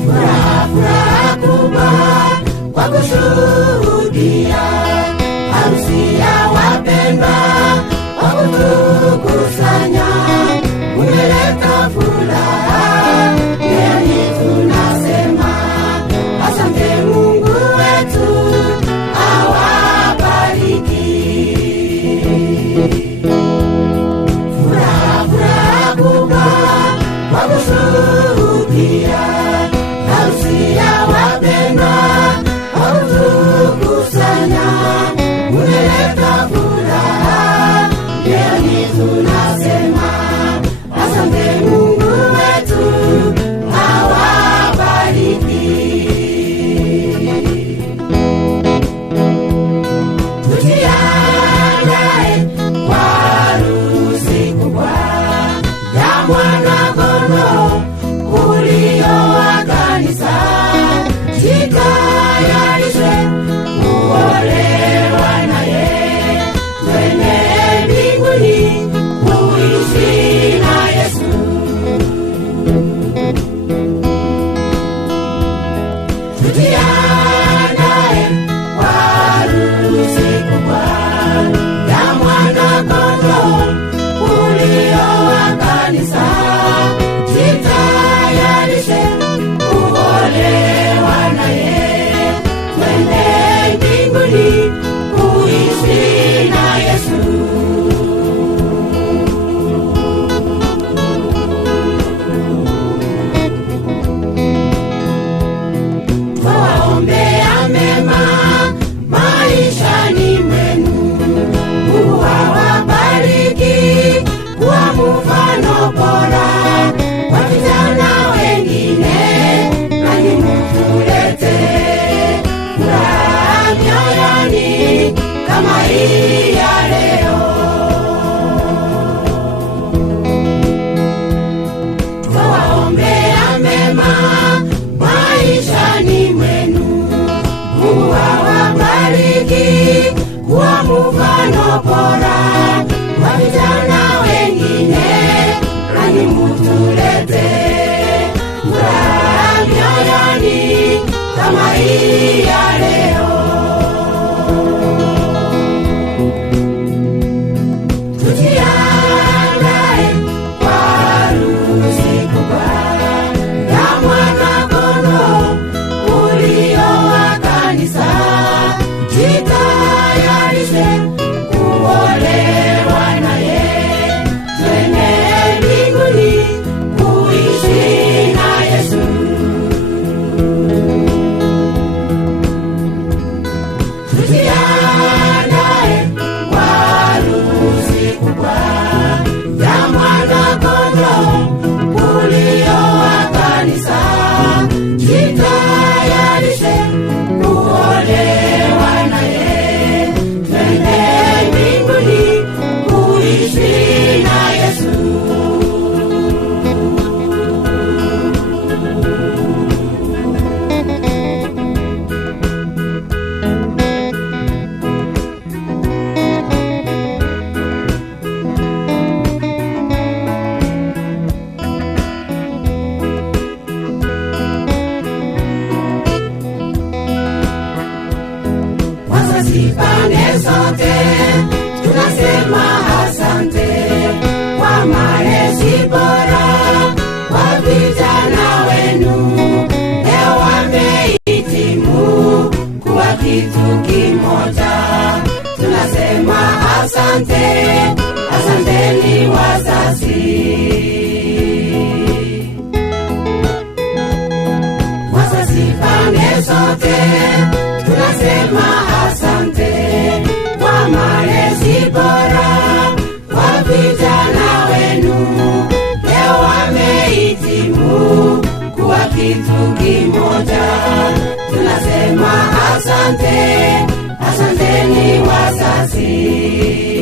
Furaha kubwa kwa kushuhudia harusi ya wapendwa kwa kutukusanya. Umeleta furaha, leo tunasema asante Mungu wetu awabariki. Furaha kubwa kwa kushuhudia harusi ya wapendwa kwa kutukusanya. Umeleta furaha, leo tunasema asante Mungu wetu awabariki. Tujiandae kwa harusi kubwa ya mwana-kondoo ulio wa kanisa. Jitayarishe kuolewa naye, twende mbinguni kuishi na Yesu. Tujiandae kwa harusi kubwa ya mwana-kondoo ulio wa kanisa. Jitayarishe kuolewa naye, twende mbinguni kuishi na Yesu. Twawaombea mema maishani mwenu, Mungu awabariki kwa mfano bora kwa vijana wengine, nanyi mtulete furaha mioyoni kama hii ya leo. Twawaombea mema maishani mwenu, Mungu awabariki kwa mfano bora kwa vijana wengine, nanyi mtulete furaha mioyoni kama hii ya leo. Tujiandae kwa harusi kubwa ya mwana-kondoo ulio wa kanisa. Jitayarishe kuolewa naye, twende mbinguni kuishi na Yesu. Tujiandae kwa harusi kubwa ya mwana-kondoo ulio wa kanisa. Jitayarishe kuolewa naye, twende mbinguni kuishi na Yesu. Wazazi pande zote tunasema asante kwa malezi bora kwa vijana wenu, leo wamehitimu kuwa kitu kimoja. Tunasema asante, asanteni wazazi. Wazazi pande zote tunasema asante kwa malezi bora kwa vijana wenu, leo wamehitimu kuwa kitu kimoja. Tunasema asante, asanteni wazazi.